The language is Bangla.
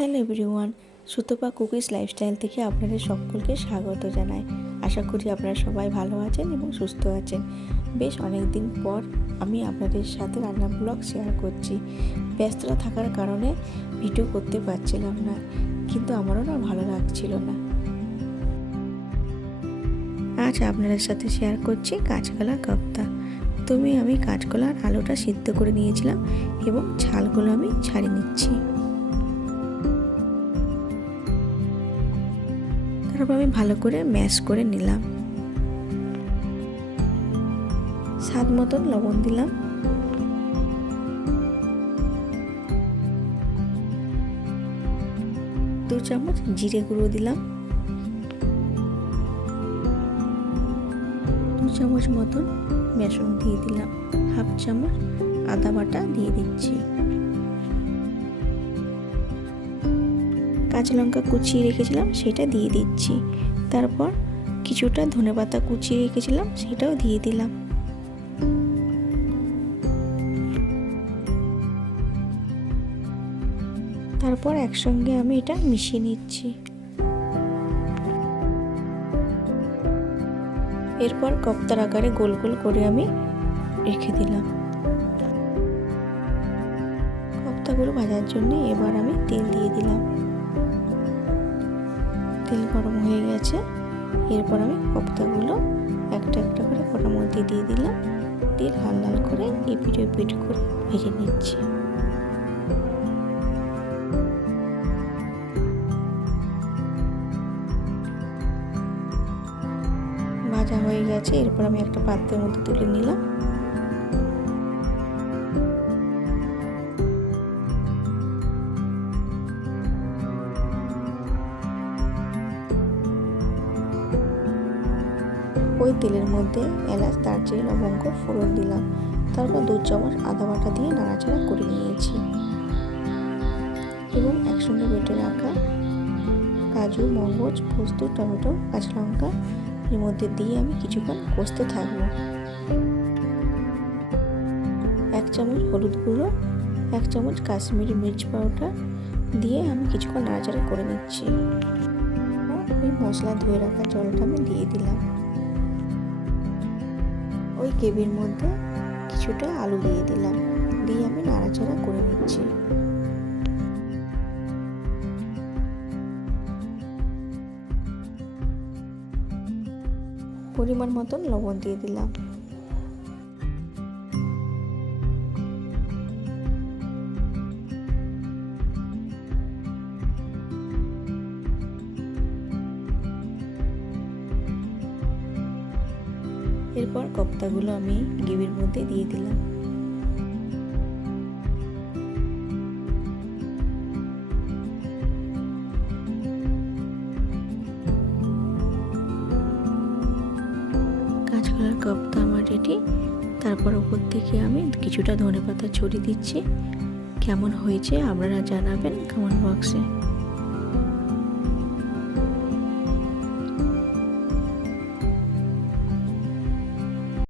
Hello everyone, Sutapa cookies lifestyle থেকে আপনাদের সকলকে স্বাগত জানাই। আশা করি আপনারা সবাই ভালো আছেন এবং সুস্থ আছেন। বেশ অনেক দিন পর আমি আপনাদের সাথে রান্না ব্লগ শেয়ার করছি। ব্যস্ততা থাকার কারণে ভিডিও করতে পারছিলাম না, কিন্তু আমারও না ভালো লাগছিল না। আজ আপনাদের সাথে শেয়ার করছি কাঁচকলা কোপ্তা। আমি কাঁচকলার আলুটা সিদ্ধ করে নিয়েছিলাম এবং ছালগুলো আমি ছাড়িয়ে নিচ্ছি। তারপর আমি ভালো করে ম্যাশ করে নিলাম। স্বাদ মতন লবণ দিলাম, 2 চামচ জিরে গুঁড়ো দিলাম, 2 চামচ মতন বেসন দিয়ে দিলাম, 1/2 চামচ আদা বাটা দিয়ে দিচ্ছি, কাঁচা লঙ্কা কুচিয়ে রেখেছিলাম সেটা দিয়ে দিচ্ছি। তারপর কিছুটা ধনেপাতা কুচিয়ে রেখেছিলাম সেটাও দিয়ে দিলাম। তারপর একসঙ্গে আমি এটা মিশিয়ে নিচ্ছি। এরপর কোপ্তার আকারে গোল গোল করে আমি রেখে দিলাম। কোপ্তাগুলো ভাজার জন্য এবার আমি তেল দিয়ে দিলাম। তেল গরম হয়ে গেছে। এরপর আমি কোপ্তাগুলো একটা একটা করে কড়ার মধ্যে দিয়ে দিলাম। দিয়ে লাল লাল করে এপিট ওপিট করে ভেজে নিচ্ছি। ভাজা হয়ে গেছে। এরপর আমি একটা পাত্রের মধ্যে তুলে নিলাম। ওই তেলের মধ্যে এলাচ, দারচিনি, লবঙ্গ ফোড়ন দিলাম। তারপর 2 চামচ আদা বাটা দিয়ে নাড়াচাড়া করে নিয়েছি এবং একসঙ্গে বেটে রাখা কাজু, মগজ, পোস্ত, টমেটো, কাঁচা লঙ্কা এর মধ্যে দিয়ে আমি কিছুক্ষণ কষতে থাকবো। 1 চামচ হলুদ গুঁড়ো, 1 চামচ কাশ্মীরি মির্চ পাউডার দিয়ে আমি কিছুক্ষণ নাড়াচাড়া করে নিচ্ছি। ওই মশলা ধুয়ে রাখা জলটা আমি দিয়ে দিলাম। ওই গ্রেভির মধ্যে কিছুটা আলু দিয়ে দিলাম, দিয়ে আমি নাড়াচাড়া করে নিচ্ছি। পরিমাণ মতন লবণ দিয়ে দিলাম। এরপর কোপ্তাগুলো আমি গ্রেভির মধ্যে দিয়ে দিলাম। কাঁচকলার কোপ্তা আমার রেডি। তারপর উপর থেকে আমি কিছুটা ধনেপাতা ছড়িয়ে দিচ্ছি। কেমন হয়েছে আপনারা জানাবেন কমেন্ট বক্সে।